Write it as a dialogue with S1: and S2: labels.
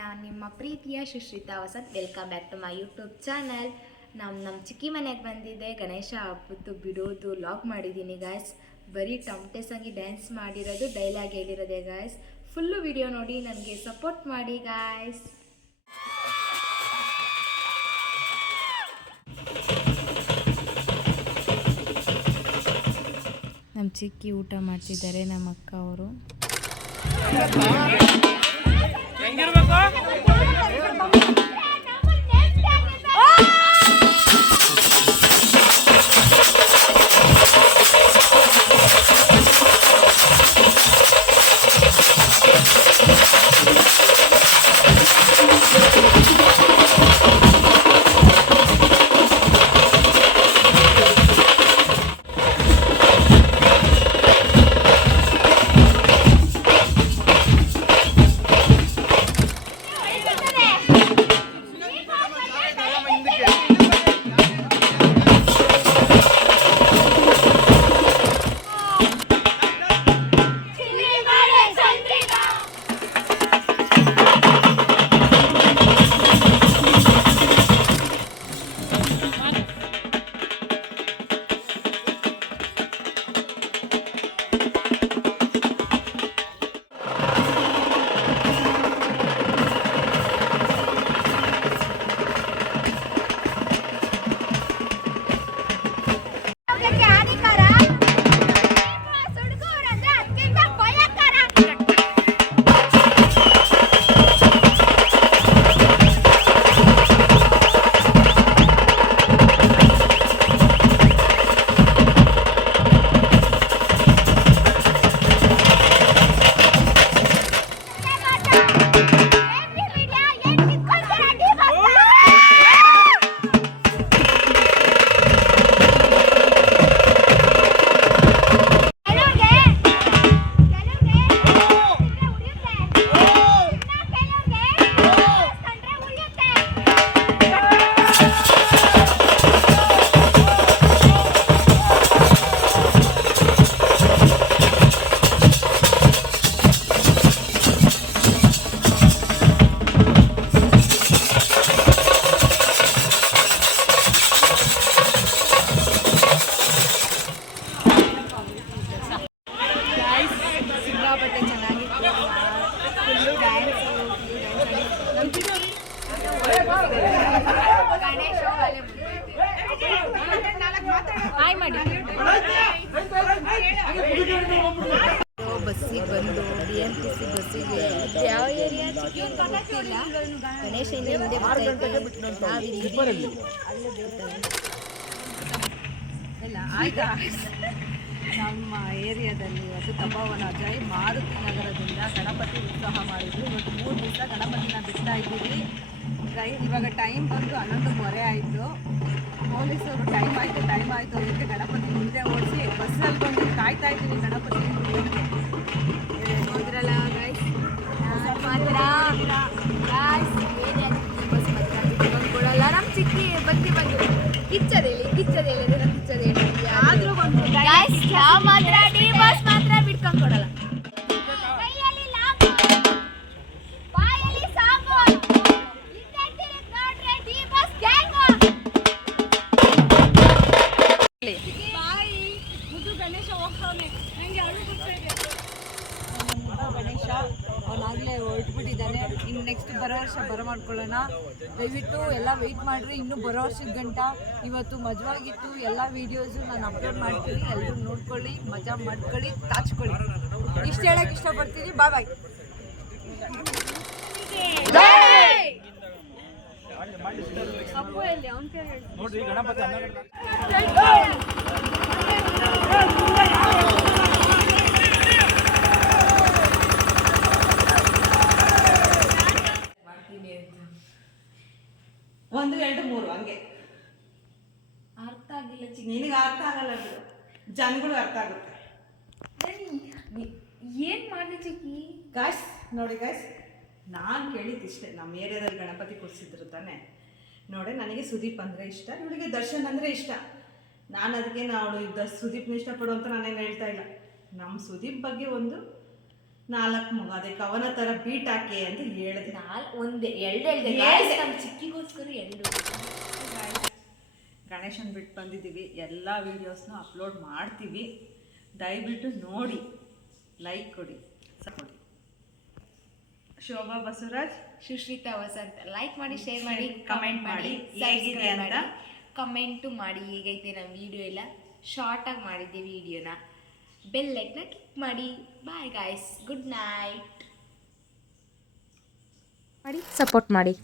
S1: ನಾನು ನಿಮ್ಮ ಪ್ರೀತಿಯ Sushrita Vasant. Welcome back to my YouTube channel ನಮ್ಮ ನಮ್ಮ ಚಿಕ್ಕಿ ಮನೆಗೆ ಬಂದಿದ್ದೆ. ಗಣೇಶ ಹಬ್ಬದ್ದು ಬಿಡೋದು ಲಾಗ್ ಮಾಡಿದ್ದೀನಿ ಗಾಯ್ಸ್ ಬರೀ ಟಮಟೆ ಸಂಗಿ ಡ್ಯಾನ್ಸ್ ಮಾಡಿರೋದು ಡೈಲಾಗ್ ಹೇಳಿರೋದೆ ಗಾಯ್ಸ್ ಫುಲ್ಲು ವಿಡಿಯೋ ನೋಡಿ ನನಗೆ ಸಪೋರ್ಟ್ ಮಾಡಿ ಗಾಯ್ಸ್ ನಮ್ಮ ಚಿಕ್ಕಿ ಊಟ ಮಾಡ್ತಿದ್ದಾರೆ ನಮ್ಮ ಅಕ್ಕ ಅವರು. ಸಿಕ್ಕಾಪಟ್ಟೆ ಹಾಯ್ ಮಾಡಿ. ಬಸ್ಸಿಗೆ ಬಂದು ಬಿ ಎಂ ಟಿ ಸಿ ಬಸ್ಸಿಗೆ ಯಾವ ಏರಿಯಾ ಗೊತ್ತಿಲ್ಲ. ಗಣೇಶ ಹಿಂದೆ
S2: ಆಯ್ತಾ. ನಮ್ಮ ಏರಿಯಾದಲ್ಲಿ ಅದು ತಪೋವನ ಜೈ ಮಾರುತಿ ನಗರದಿಂದ ಗಣಪತಿ ಉತ್ಸವ ಮಾಡಿದ್ರು. ಇವತ್ತು ಮೂರು ದಿವಸ ಗಣಪತಿನ ಬಿಡ್ತಾ ಇದ್ದೀವಿ. ಗೈ ಇವಾಗ ಟೈಮ್ ಬಂದು ಹನ್ನೊಂದುವರೆ ಆಯಿತು. ಪೊಲೀಸರು ಟೈಮ್ ಆಯಿತು ಟೈಮ್ ಆಯಿತು ಅದಕ್ಕೆ ಗಣಪತಿ ಮುಂದೆ ಓಡಿಸಿ ಬಸ್ಸಲ್ಲಿ ಬಂದು ಕಾಯ್ತಾ ಇದ್ದೀನಿ ಗಣಪತಿ
S1: ಹೋದ್ರಲ್ಲ ಗೈಸ್ ಬಸ್ ಮಾತ್ರ ಕೊಡಲ್ಲ. ನಮ್ಮ ಚಿಕ್ಕಿ ಬತ್ತಿ ಬಂದಿದೆ ಕಿಚ್ಚದೇಳಿ ಕಿಚ್ಚದೇಳಿ.
S2: ನನಗೆ ಗಣೇಶ ಅವನಾಗಲೇ ಹೊರಟ್ಬಿಟ್ಟಿದ್ದಾನೆ ಇನ್ನು ನೆಕ್ಸ್ಟ್ ಬರೋ ವರ್ಷ ಬರೋ ಮಾಡ್ಕೊಳ್ಳೋಣ ದಯವಿಟ್ಟು ಎಲ್ಲ ವೆಯ್ಟ್ ಮಾಡಿರಿ ಇನ್ನೂ ಬರೋ ವರ್ಷದ ಗಂಟ ಇವತ್ತು ಮಜವಾಗಿತ್ತು ಎಲ್ಲ ವೀಡಿಯೋಸು ನಾನು ಅಪ್ಲೋಡ್ ಮಾಡ್ತೀನಿ ಎಲ್ಲರೂ ನೋಡ್ಕೊಳ್ಳಿ ಮಜಾ ಮಾಡ್ಕೊಳ್ಳಿ ತಾಚ್ಕೊಳ್ಳಿ ಇಷ್ಟು ಹೇಳಕ್ಕೆ ಇಷ್ಟಪಡ್ತೀನಿ ಬಾ ಬಾಯ್ ಅಪ್ಪು ಎಲ್ಲಿ ಅವ್ನ ಕೈ ಹೇಳಿ ಒಂದು ಎರಡು ಮೂರು ಹಂಗೆ
S1: ಅರ್ಥ ಆಗಿಲ್ಲ ಚಿಕ್ಕ
S2: ನಿನಗೆ ಅರ್ಥ ಆಗಲ್ಲ ಅದು ಜನಗಳು ಅರ್ಥ ಆಗುತ್ತೆ.
S1: ಏನು ಮಾಡಿದೆ ಚಿಕ್ಕಿ?
S2: ಗಾಯ್ಸ್ ನೋಡಿ ಗಾಯ್ಸ್ ನಾನು ಕೇಳಿದ್ದು ಇಷ್ಟೇ. ನಮ್ಮ ಏರಿಯಾದಲ್ಲಿ ಗಣಪತಿ ಕೂರಿಸಿದ್ರು ತಾನೆ. ನೋಡಿ ನನಗೆ ಸುದೀಪ್ ಅಂದರೆ ಇಷ್ಟ ಇವಳಿಗೆ ದರ್ಶನ್ ಅಂದರೆ ಇಷ್ಟ. ನಾನು ಅದಕ್ಕೆ ನಾವು ದ ಸುದೀಪ್ನ ಇಷ್ಟಪಡು ಅಂತ ನಾನೇನು ಹೇಳ್ತಾ ಇಲ್ಲ. ನಮ್ಮ ಸುದೀಪ್ ಬಗ್ಗೆ ಒಂದು ನಾಲ್ಕು ಮಗ ಅದೇ ಕವನ ಥರ ಬೀಟ್ ಹಾಕಿ ಅಂತ ಹೇಳಿದೆ.
S1: ನಾಲ್ಕು ಒಂದು ಎರಡು ಹೇಳಿದೆ. ಚಿಕ್ಕಿಗೋಸ್ಕರ ಎರಡು.
S2: ಗಣೇಶನ್ ಬಿಟ್ಟು ಬಂದಿದ್ದೀವಿ ಎಲ್ಲ ವೀಡಿಯೋಸ್ನು ಅಪ್ಲೋಡ್ ಮಾಡ್ತೀವಿ. ದಯವಿಟ್ಟು ನೋಡಿ ಲೈಕ್ ಕೊಡಿ ಸಪೋರ್ಟ್ ಶೋಭಾ ಬಸವರಾಜ್?
S1: ಸುಶ್ರಿತಾ ವಸಂತ ಲೈಕ್ ಮಾಡಿ ಶೇರ್ ಮಾಡಿ ಕಮೆಂಟ್
S2: ಮಾಡಿ, ಹೇಗಿದೆ ಅಂತ.
S1: ಕಮೆಂಟು ಮಾಡಿ ಹೇಗೈತೆ ನಮ್ಮ ವಿಡಿಯೋ ಎಲ್ಲ? ಶಾರ್ಟಾಗಿ ಮಾಡಿದ್ದೆ ವಿಡಿಯೋನ ಬೆಲ್ ಲೈಕ್ನ ಕ್ಲಿಕ್ ಮಾಡಿ. ಬಾಯ್ ಗಾಯ್ಸ್ ಗುಡ್ ನೈಟ್ ಮಾಡಿ ಸಪೋರ್ಟ್ ಮಾಡಿ.